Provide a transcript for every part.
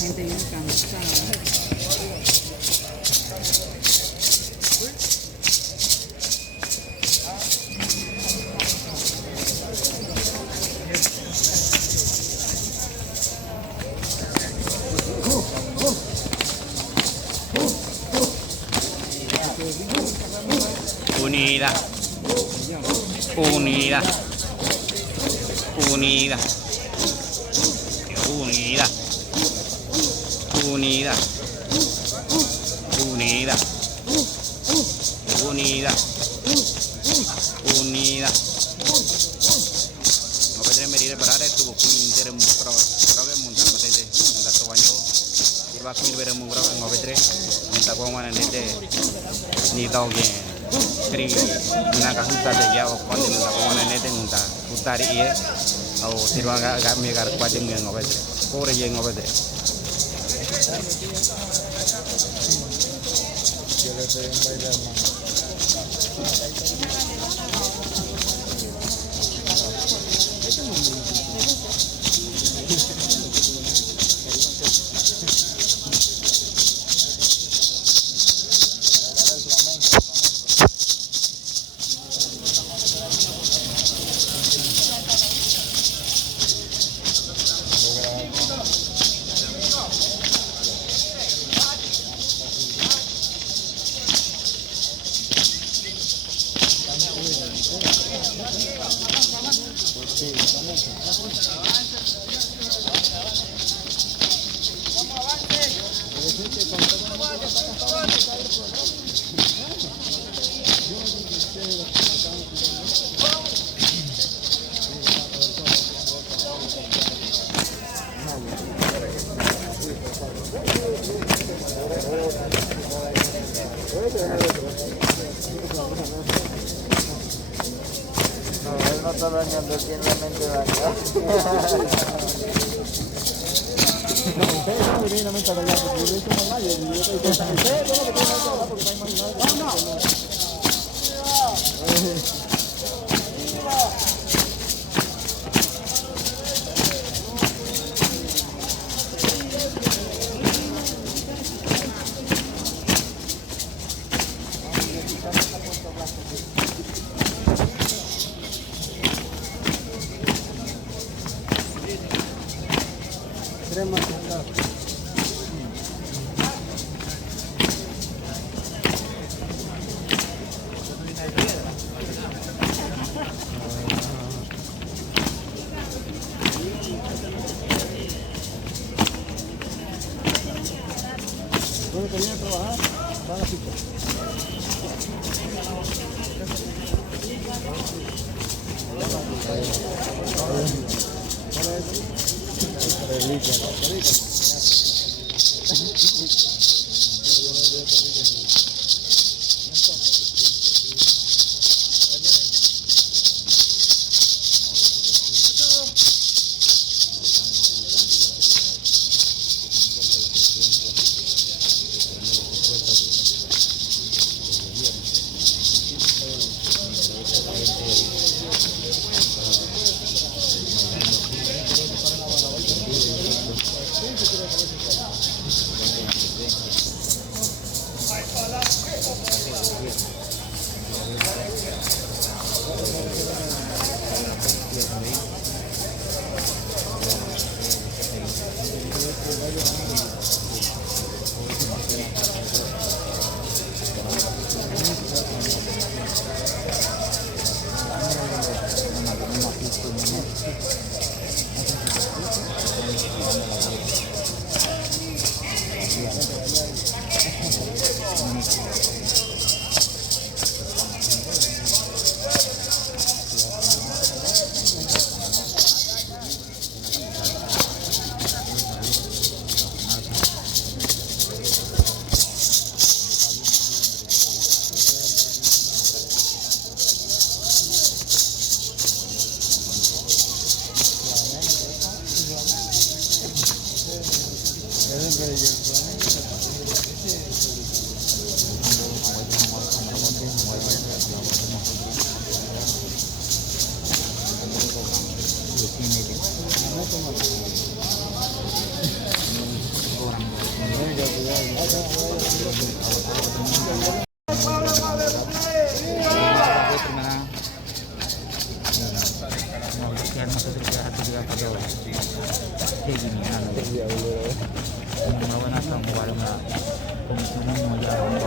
gente viene cansada. Unida, unida, unida, unida, unida, unida, unida, unida. No puede medir para esto porque inter mutra para montar matete montar tu baño y va a comer ver mugra no puede montar con una nete ni doge Tri naga huta de ya kwande nunda ko wana nete nunda hutari ie au tirwa ga me gar kwade me ngobedre kore ye ngobedre No está dañando, tiene la mente dañada. Ustedes son divinamente dañados, porque yo estoy normal, yo estoy pensando, ustedes son los que tienen que hablar porque están imaginando. ¿Dónde te viene a trabajar? Va a la pica.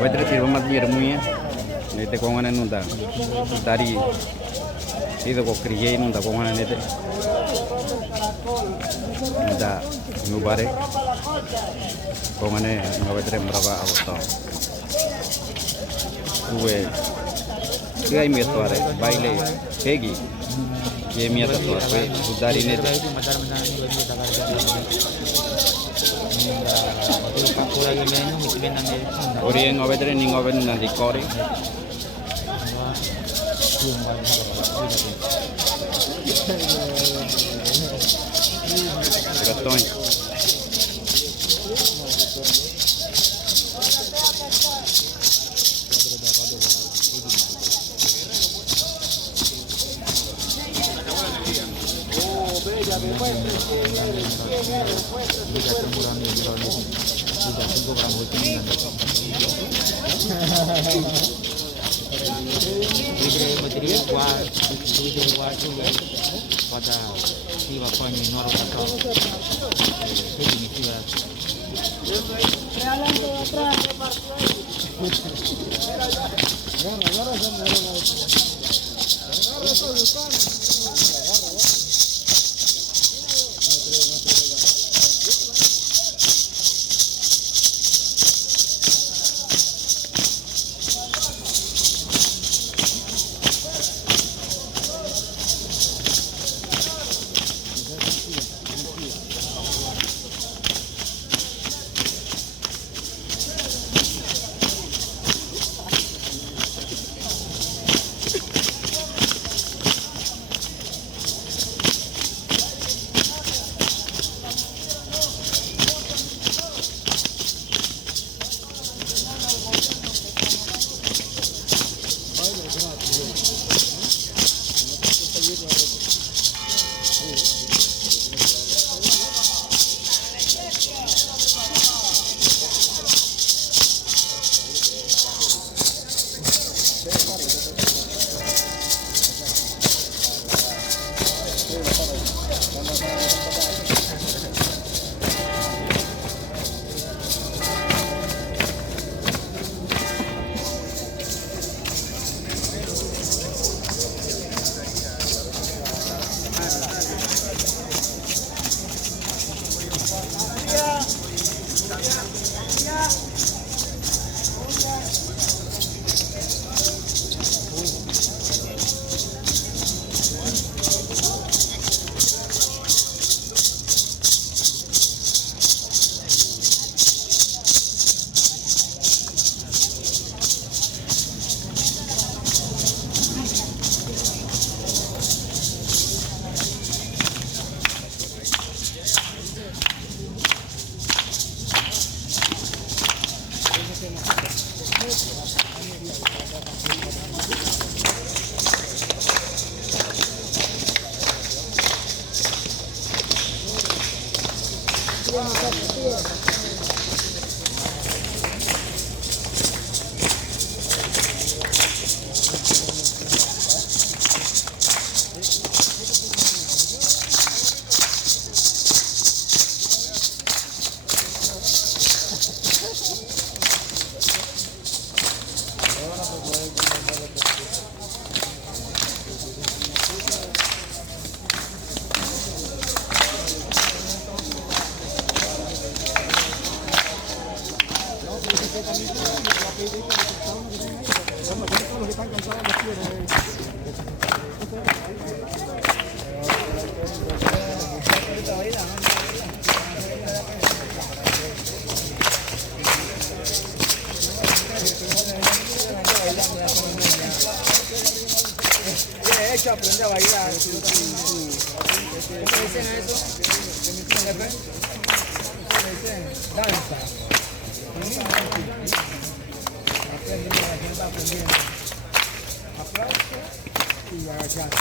Obetre tirba mat yermuya. Nete kongana nunda. Dari itu kok kriye nunda kongana nete. Nunda nubare. Kongane obetre meraba awto. Uwe. Kaya mi atware baile kegi. Ye mi atware udari nete. Orieng obetre ning oben nanti kori. Gatoi. pada si bapak ini norok atau ini dia Aprende a bailar. ¿Cómo dicen eso? danza. Aprende la gente aprendiendo. Aplauso y agachate.